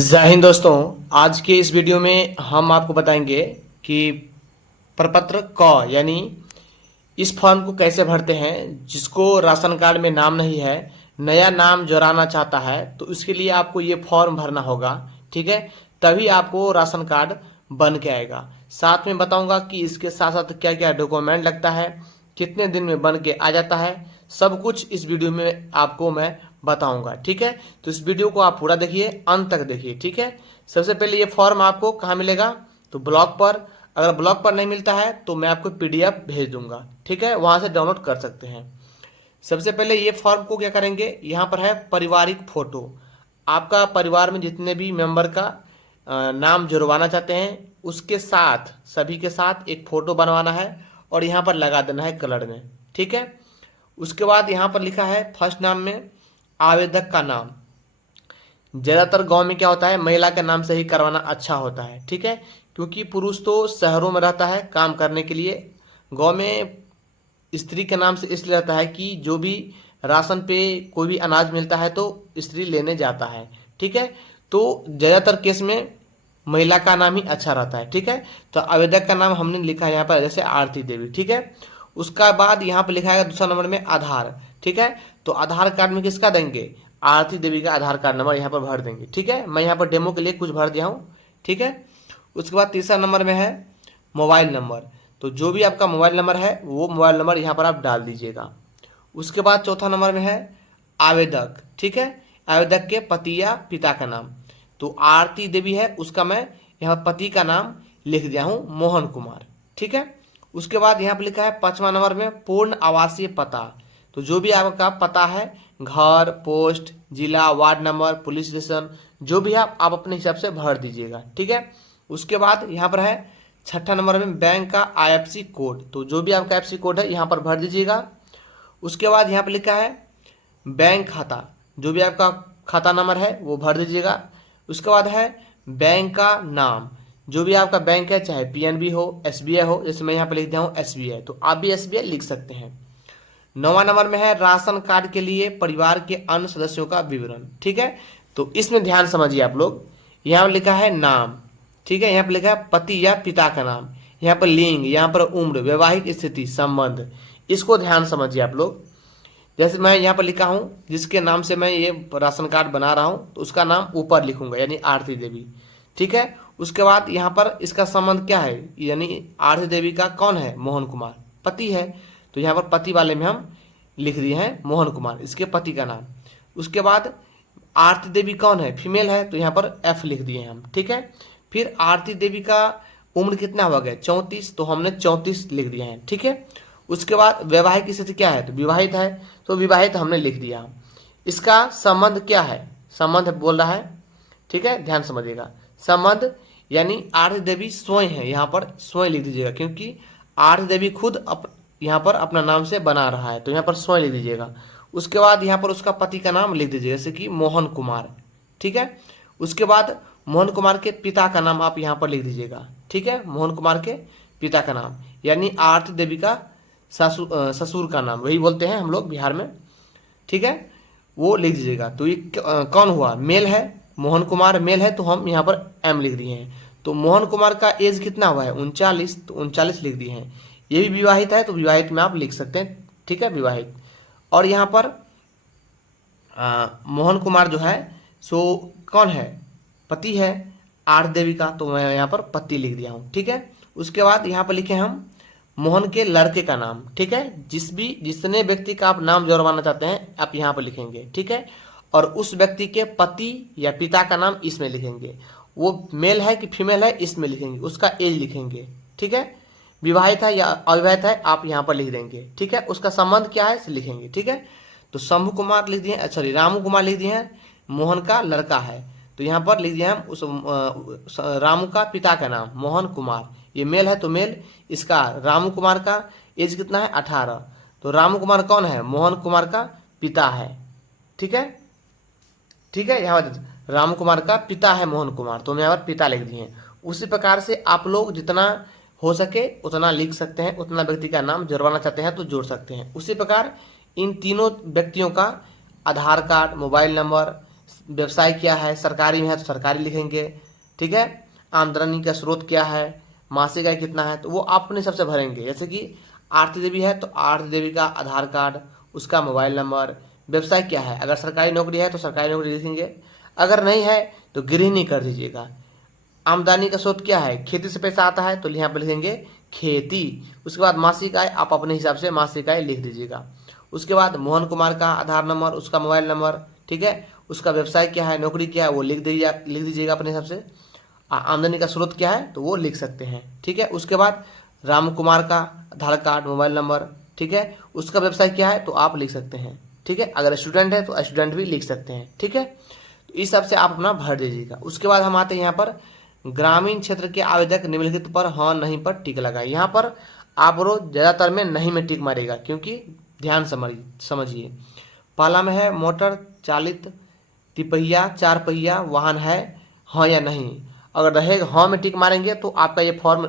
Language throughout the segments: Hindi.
जय हिंद दोस्तों। आज के इस वीडियो में हम आपको बताएंगे कि प्रपत्र क यानी इस फॉर्म को कैसे भरते हैं। जिसको राशन कार्ड में नाम नहीं है, नया नाम जोड़ाना चाहता है, तो इसके लिए आपको ये फॉर्म भरना होगा। ठीक है, तभी आपको राशन कार्ड बन के आएगा। साथ में बताऊंगा कि इसके साथ साथ क्या क्या डॉक्यूमेंट लगता है, कितने दिन में बन के आ जाता है, सब कुछ इस वीडियो में आपको मैं बताऊंगा। ठीक है, तो इस वीडियो को आप पूरा देखिए, अंत तक देखिए। ठीक है, सबसे पहले ये फॉर्म आपको कहाँ मिलेगा, तो ब्लॉग पर। अगर ब्लॉग पर नहीं मिलता है तो मैं आपको पीडीएफ भेज दूंगा। ठीक है, वहां से डाउनलोड कर सकते हैं। सबसे पहले ये फॉर्म को क्या करेंगे, यहाँ पर है पारिवारिक फोटो। आपका परिवार में जितने भी मेंबर का नाम जुड़वाना चाहते हैं, उसके साथ सभी के साथ एक फोटो बनवाना है और यहाँ पर लगा देना है कलर में। ठीक है, उसके बाद यहाँ पर लिखा है फर्स्ट नाम में आवेदक का नाम। ज्यादातर गांव में क्या होता है, महिला के नाम से ही करवाना अच्छा होता है। ठीक है, क्योंकि पुरुष तो शहरों में रहता है काम करने के लिए। गांव में स्त्री के नाम से इसलिए रहता है कि जो भी राशन पे कोई भी अनाज मिलता है तो स्त्री लेने जाता है। ठीक है, तो ज्यादातर केस में महिला का नाम ही अच्छा रहता है। ठीक है, तो आवेदक का नाम हमने लिखा है यहाँ पर, जैसे आरती देवी। ठीक है, उसका बाद यहाँ पर लिखा है दूसरा नंबर में आधार। ठीक है, तो आधार कार्ड में किसका देंगे, आरती देवी का आधार कार्ड नंबर यहाँ पर भर देंगे। ठीक है, मैं यहाँ पर डेमो के लिए कुछ भर दिया हूँ। ठीक है, उसके बाद तीसरा नंबर में है मोबाइल नंबर। तो जो भी आपका मोबाइल नंबर है वो मोबाइल नंबर यहाँ पर आप डाल दीजिएगा। उसके बाद चौथा नंबर में है आवेदक। ठीक है, आवेदक के पति या पिता का नाम। तो आरती देवी है, उसका मैं यहाँ पति का नाम लिख दिया हूँ, मोहन कुमार। ठीक है, उसके बाद यहाँ पर लिखा है पांचवा नंबर में पूर्ण आवासीय पता। तो जो भी आपका पता है, घर, पोस्ट, जिला, वार्ड नंबर, पुलिस स्टेशन, जो भी आप अपने हिसाब से भर दीजिएगा। ठीक है, उसके बाद यहाँ पर है छठा नंबर में बैंक का आईएफएससी कोड। तो जो भी आपका आईएफएससी कोड है यहाँ पर भर दीजिएगा। उसके बाद यहाँ पर लिखा है बैंक खाता, जो भी आपका खाता नंबर है वो भर दीजिएगा। उसके बाद है बैंक का नाम, जो भी आपका बैंक है, चाहे पीएनबी हो, एसबीआई हो, जैसे मैं यहाँ पर लिख दिया हूँ एसबीआई, तो आप भी एसबीआई लिख सकते हैं। नौवां नंबर में है राशन कार्ड के लिए परिवार के अन्य सदस्यों का विवरण। ठीक है, तो इसमें ध्यान समझिए आप लोग। यहाँ पर लिखा है नाम। ठीक है, यहाँ पर लिखा है पति या पिता का नाम, यहाँ पर लिंग, यहाँ पर उम्र, वैवाहिक स्थिति, संबंध, इसको ध्यान समझिए आप लोग। जैसे मैं यहाँ पर लिखा हूँ, जिसके नाम से मैं ये राशन कार्ड बना रहा हूँ, तो उसका नाम ऊपर लिखूंगा, यानी आरती देवी। ठीक है, उसके बाद यहाँ पर इसका संबंध क्या है, यानी आरती देवी का कौन है, मोहन कुमार पति है। तो यहाँ पर पति वाले में हम लिख दिए हैं मोहन कुमार, इसके पति का नाम। उसके बाद आरती देवी कौन है, फीमेल है, तो यहाँ पर एफ लिख दिए हम। ठीक है, फिर आरती देवी का उम्र कितना हो गया, 34, तो हमने 34 लिख दिया है। ठीक है, उसके बाद वैवाहिक स्थिति क्या है, तो विवाहित है, तो विवाहित हमने लिख दिया। इसका संबंध क्या है, संबंध बोल रहा है। ठीक है, ध्यान समझिएगा, संबंध यानी आरती देवी स्वयं है, यहाँ पर स्वयं लिख दीजिएगा, क्योंकि आरती देवी खुद यहाँ पर अपना नाम से बना रहा है, तो यहाँ पर स्वयं लिख दीजिएगा। उसके बाद यहाँ पर उसका पति का नाम लिख दीजिएगा, जैसे कि मोहन कुमार। ठीक है, उसके बाद मोहन कुमार के पिता का नाम आप यहाँ पर लिख दीजिएगा। ठीक है, मोहन कुमार के पिता का नाम यानी आरती देवी का ससुर का नाम, वही बोलते हैं हम लोग बिहार में। ठीक है, वो लिख दीजिएगा। तो ये कौन हुआ, मेल है, मोहन कुमार मेल है, तो हम यहाँ पर एम लिख दिए हैं। तो मोहन कुमार का एज कितना हुआ है, 39, तो 39 लिख दिए हैं। ये भी विवाहित है, तो विवाहित में आप लिख सकते हैं। ठीक है, विवाहित। और यहाँ पर मोहन कुमार जो है सो कौन है, पति है आरती देवी का, तो मैं यहाँ पर पति लिख दिया हूँ। ठीक है, उसके बाद यहाँ पर लिखे हम मोहन के लड़के का नाम। ठीक है, जितने व्यक्ति का आप नाम जोड़वाना चाहते हैं आप यहाँ पर लिखेंगे। ठीक है, और उस व्यक्ति के पति या पिता का नाम इसमें लिखेंगे, वो मेल है कि फीमेल है इसमें लिखेंगे, उसका एज लिखेंगे। ठीक है, विवाहित है या अविवाहित है आप यहाँ पर लिख देंगे। ठीक है, उसका संबंध क्या है इसे लिखेंगे। ठीक है, तो शंभू कुमार लिख दिए, सॉरी रामू कुमार लिख दिए हैं, मोहन का लड़का है, तो यहाँ पर लिख दिए हम उस रामू का पिता का नाम मोहन कुमार, ये मेल है तो मेल। इसका रामू कुमार का एज कितना है, 18, तो रामू कुमार कौन है, मोहन कुमार का पिता है। ठीक है, ठीक है, यहाँ पर राम कुमार का पिता है मोहन कुमार, तो हम यहाँ पर पिता लिख दिए हैं। उसी प्रकार से आप लोग जितना हो सके उतना लिख सकते हैं, उतना व्यक्ति का नाम जोड़वाना चाहते हैं तो जोड़ सकते हैं। उसी प्रकार इन तीनों व्यक्तियों का आधार कार्ड, मोबाइल नंबर, व्यवसाय क्या है, सरकारी में है तो सरकारी लिखेंगे, ठीक है। आमदनी का स्रोत क्या है, मासिक आय कितना है, तो वो आप अपने हिसाब से भरेंगे। जैसे कि आरती देवी है तो आरती देवी का आधार कार्ड, उसका मोबाइल नंबर। व्यवसाय क्या है, अगर सरकारी नौकरी है तो सरकारी नौकरी लिखेंगे, अगर नहीं है तो गृहिणी कर दीजिएगा। आमदनी का स्रोत क्या है, खेती से पैसा आता है तो यहाँ पर लिखेंगे खेती। उसके बाद मासिक आय आप अपने हिसाब से मासिक आय लिख दीजिएगा। उसके बाद मोहन कुमार का आधार नंबर, उसका मोबाइल नंबर, ठीक है। उसका व्यवसाय क्या है, नौकरी क्या है, वो लिख दीजिएगा अपने हिसाब से। आमदनी का स्रोत क्या है तो वो लिख सकते हैं, ठीक है। उसके बाद राम कुमार का आधार कार्ड, मोबाइल नंबर, ठीक है। उसका व्यवसाय क्या है तो आप लिख सकते हैं, ठीक है। अगर स्टूडेंट है तो स्टूडेंट भी लिख सकते हैं, ठीक है। तो इस हिसाब से आप अपना भर दीजिएगा। उसके बाद हम आते हैं यहाँ पर ग्रामीण क्षेत्र के आवेदक निम्नलिखित पर हाँ नहीं पर टिक लगाए। यहाँ पर आप लोग ज़्यादातर में नहीं में टिक मारेगा, क्योंकि ध्यान समझिए। पहला में है मोटर चालित तिपहिया 4 पहिया वाहन है, हाँ या नहीं। अगर रहेगा हाँ में टिक मारेंगे तो आपका ये फॉर्म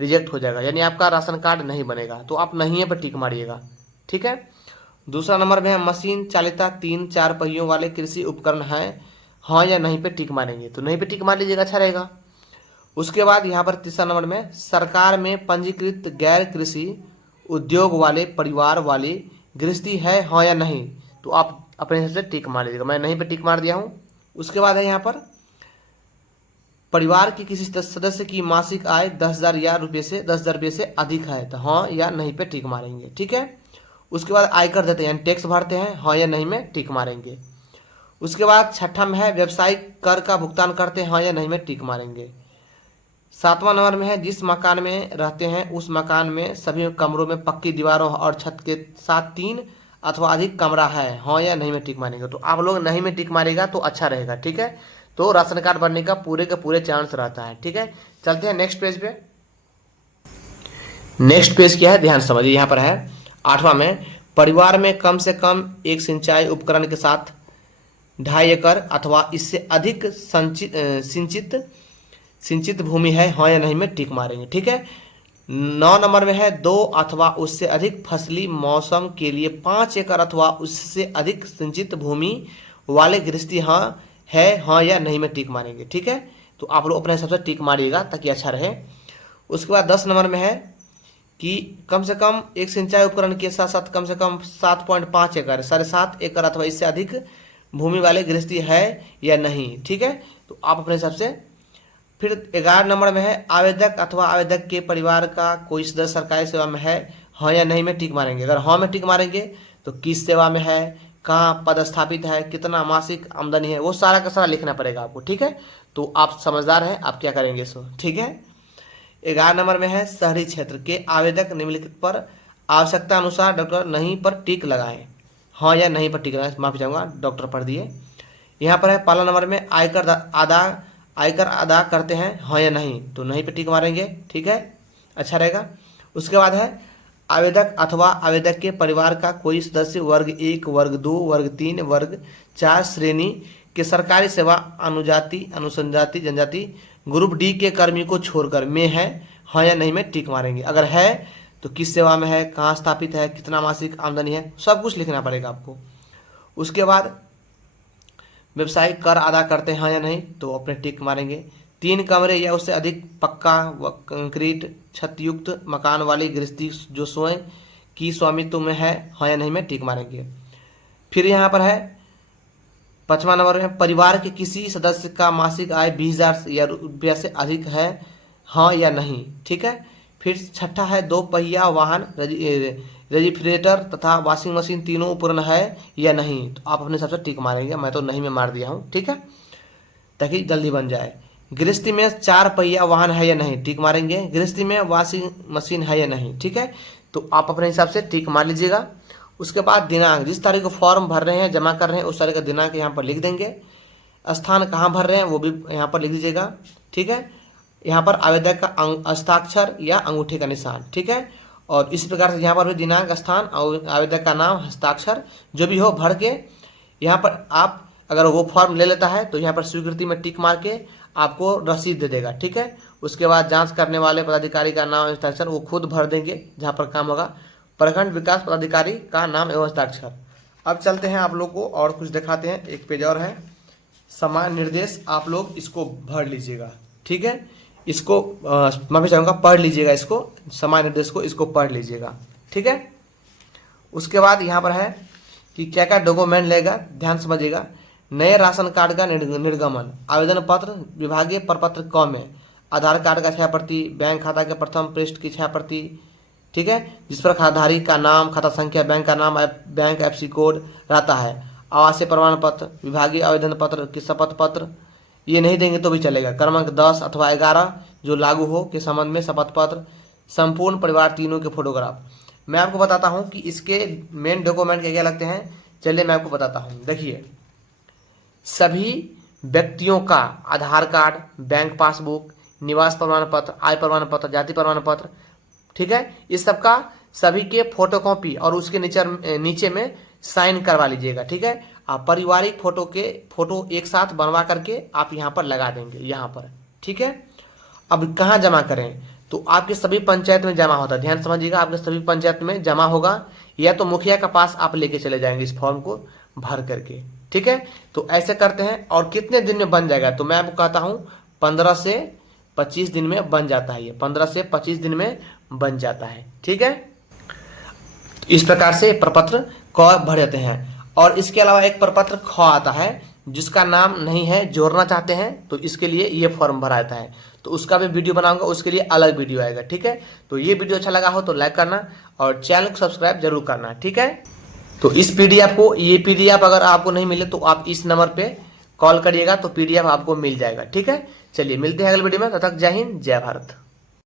रिजेक्ट हो जाएगा, यानी आपका राशन कार्ड नहीं बनेगा, तो आप नहीं पर टिक मारिएगा, ठीक है। दूसरा नंबर में है मशीन चालिता 3-4 पहियों वाले कृषि उपकरण है, हाँ या नहीं पे टिक मारेंगे, तो नहीं पे टिक मार लीजिएगा, अच्छा रहेगा। उसके बाद यहाँ पर तीसरा नंबर में सरकार में पंजीकृत गैर कृषि उद्योग वाले परिवार वाली गृहस्थी है, हाँ या नहीं, तो आप अपने हिसाब से टिक मार लीजिएगा। मैं नहीं पे टिक मार दिया हूँ। उसके बाद है यहाँ पर परिवार के किसी सदस्य की मासिक आय 10,000 या रुपये से 10,000 रुपये से अधिक है, तो हाँ या नहीं पे टिक मारेंगे, ठीक है। उसके बाद आयकर देते हैं, टैक्स भरते हैं, हाँ या नहीं में टिक मारेंगे। उसके बाद छठा में है व्यावसायिक कर का भुगतान करते हैं, हाँ या नहीं में टिक मारेंगे। सातवां नंबर में है जिस मकान में रहते हैं उस मकान में सभी कमरों में पक्की दीवारों और छत के साथ 3 अथवा अधिक कमरा है, हाँ या नहीं में टिक मारेंगे। तो आप लोग नहीं में टिक मारेगा तो अच्छा रहेगा, ठीक है। तो राशन कार्ड बनने का पूरे चांस रहता है, ठीक है। चलते हैं नेक्स्ट पेज पे। नेक्स्ट पेज क्या है ध्यान समझिए, यहाँ पर है 8वां में परिवार में कम से कम एक सिंचाई उपकरण के साथ 2.5 एकड़ अथवा इससे अधिक सिंचित भूमि है, हाँ या नहीं में टिक मारेंगे, ठीक है। 9 नंबर में है 2 अथवा उससे अधिक फसली मौसम के लिए 5 एकड़ अथवा उससे अधिक सिंचित भूमि वाले गृहस्थी हाँ है, हाँ या नहीं में टिक मारेंगे, ठीक है। तो आप लोग अपने हिसाब से टिक मारिएगा ताकि अच्छा रहे। उसके बाद 10 नंबर में है कि कम से कम एक सिंचाई उपकरण के साथ साथ कम से कम 7.5 एकड़ 7.5 एकड़ अथवा इससे अधिक भूमि वाले गृहस्थी है या नहीं, ठीक है। तो आप अपने हिसाब से। फिर 11 नंबर में है आवेदक अथवा आवेदक के परिवार का कोई सदस्य सरकारी सेवा में है, हाँ या नहीं में टिक मारेंगे। अगर हाँ में टिक मारेंगे तो किस सेवा में है, कहाँ पदस्थापित है, कितना मासिक आमदनी है, वो सारा का सारा लिखना पड़ेगा आपको, ठीक है। तो आप समझदार हैं, आप क्या करेंगे इसको, ठीक है। 11 नंबर में है शहरी क्षेत्र के आवेदक निम्नलिखित पर आवश्यकता अनुसार डॉक्टर नहीं पर टिक लगाएं, हाँ या नहीं पर टिक लगाएं, माफी चाहूँगा डॉक्टर पढ़ दिए। यहाँ पर है 15 नंबर में आयकर अदा करते हैं, हाँ या नहीं, तो नहीं पे टिक मारेंगे, ठीक है, अच्छा रहेगा। उसके बाद है आवेदक अथवा आवेदक के परिवार का कोई सदस्य वर्ग 1, वर्ग 2, वर्ग 3, वर्ग 4 श्रेणी के सरकारी सेवा अनुजाति अनुसंजाति जनजाति ग्रुप डी के कर्मी को छोड़कर में है, हाँ या नहीं में टिक मारेंगे। अगर है तो किस सेवा में है, कहाँ स्थापित है, कितना मासिक आमदनी है, सब कुछ लिखना पड़ेगा आपको। उसके बाद व्यवसायिक कर अदा करते हैं, हाँ या नहीं, तो अपने टिक मारेंगे। 3 कमरे या उससे अधिक पक्का व कंक्रीट छतयुक्त मकान वाली गृहस्थी जो स्वयं की स्वामित्व में है, हाँ या नहीं में टिक मारेंगे। फिर यहाँ पर है 5वां नंबर में परिवार के किसी सदस्य का मासिक आय 20,000 या रुपया से अधिक है, हाँ या नहीं, ठीक है। फिर छठा है 2 पहिया वाहन रेफ्रिजरेटर तथा वॉशिंग मशीन तीनों उपकरण है या नहीं, तो आप अपने हिसाब से टिक मारेंगे। मैं तो नहीं में मार दिया हूँ, ठीक है, ताकि जल्दी बन जाए। गृहस्थी में 4 पहिया वाहन है या नहीं, टिक मारेंगे। गृहस्थी में वॉशिंग मशीन है या नहीं, ठीक है, तो आप अपने हिसाब से टिक मार लीजिएगा। उसके बाद दिनांक, जिस तारीख को फॉर्म भर रहे हैं जमा कर रहे हैं उस तारीख का दिनांक यहाँ पर लिख देंगे। स्थान कहाँ भर रहे हैं वो भी यहाँ पर लिख दीजिएगा, ठीक है। यहाँ पर आवेदक का हस्ताक्षर या अंगूठे का निशान, ठीक है। और इस प्रकार से यहाँ पर भी दिनांक, स्थान और आवेदक का नाम, हस्ताक्षर जो भी हो भर के यहाँ पर आप अगर वो फॉर्म ले लेता है तो यहाँ पर स्वीकृति में टिक मार के आपको रसीद दे देगा, ठीक है। उसके बाद जांच करने वाले पदाधिकारी का नाम, हस्ताक्षर वो खुद भर देंगे जहाँ पर काम होगा। प्रखंड विकास पदाधिकारी का नाम एवं हस्ताक्षर। अब चलते हैं आप लोग को और कुछ दिखाते हैं, एक पेज और है, समान निर्देश आप लोग इसको भर लीजिएगा, ठीक है। इसको माफी चाहूँगा, पढ़ लीजिएगा, इसको समान निर्देश को इसको पढ़ लीजिएगा, ठीक है। उसके बाद यहाँ पर है कि क्या क्या डॉक्यूमेंट लेगा, ध्यान समझिएगा। नए राशन कार्ड का निर्गमन, आवेदन पत्र, विभागीय प्रपत्र क में आधार कार्ड का 6 प्रति, बैंक खाता के प्रथम पृष्ठ की 6 प्रति, ठीक है, जिस पर खाताधारी का नाम, खाता संख्या, बैंक का नाम, बैंक एफसी कोड रहता है, आवासीय प्रमाण पत्र, विभागीय आवेदन पत्र की शपथ पत्र, ये नहीं देंगे तो भी चलेगा। क्रमांक 10 अथवा 11 जो लागू हो के संबंध में शपथ पत्र, संपूर्ण परिवार तीनों के फोटोग्राफ। मैं आपको बताता हूँ कि इसके मेन डॉक्यूमेंट क्या क्या लगते हैं, चलिए मैं आपको बताता हूँ। देखिए, सभी व्यक्तियों का आधार कार्ड, बैंक पासबुक, निवास प्रमाण पत्र, आय प्रमाण पत्र, जाति प्रमाण पत्र, ठीक है, इस सब का सभी के फोटोकॉपी और उसके नीचे में साइन करवा लीजिएगा, ठीक है। आप पारिवारिक फोटो एक साथ बनवा करके आप यहाँ पर लगा देंगे, यहाँ पर, ठीक है। अब कहाँ जमा करें, तो आपके सभी पंचायत में जमा होता है, ध्यान समझिएगा, आपके सभी पंचायत में जमा होगा, या तो मुखिया का पास आप लेके चले जाएंगे इस फॉर्म को भर करके, ठीक है। तो ऐसे करते हैं। और कितने दिन में बन जाएगा, तो मैं आपको कहता हूँ 15 से 25 दिन में बन जाता है, ये 15 से 25 दिन में बन जाता है, ठीक है। इस प्रकार से प्रपत्र क भर जाते हैं। और इसके अलावा एक प्रपत्र ख आता है, जिसका नाम नहीं है, जोड़ना चाहते हैं तो इसके लिए ये फॉर्म भरा जाता है, तो उसका भी वीडियो बनाऊंगा, उसके लिए अलग वीडियो आएगा, ठीक है। तो ये वीडियो अच्छा लगा हो तो लाइक करना और चैनल को सब्सक्राइब जरूर करना, ठीक है। तो इस ये पीडीएफ अगर आपको नहीं मिले तो आप इस नंबर पे कॉल करिएगा, तो पीडीएफ आपको मिल जाएगा, ठीक है। चलिए मिलते हैं अगले वीडियो में, तब तक जय हिंद, जय भारत।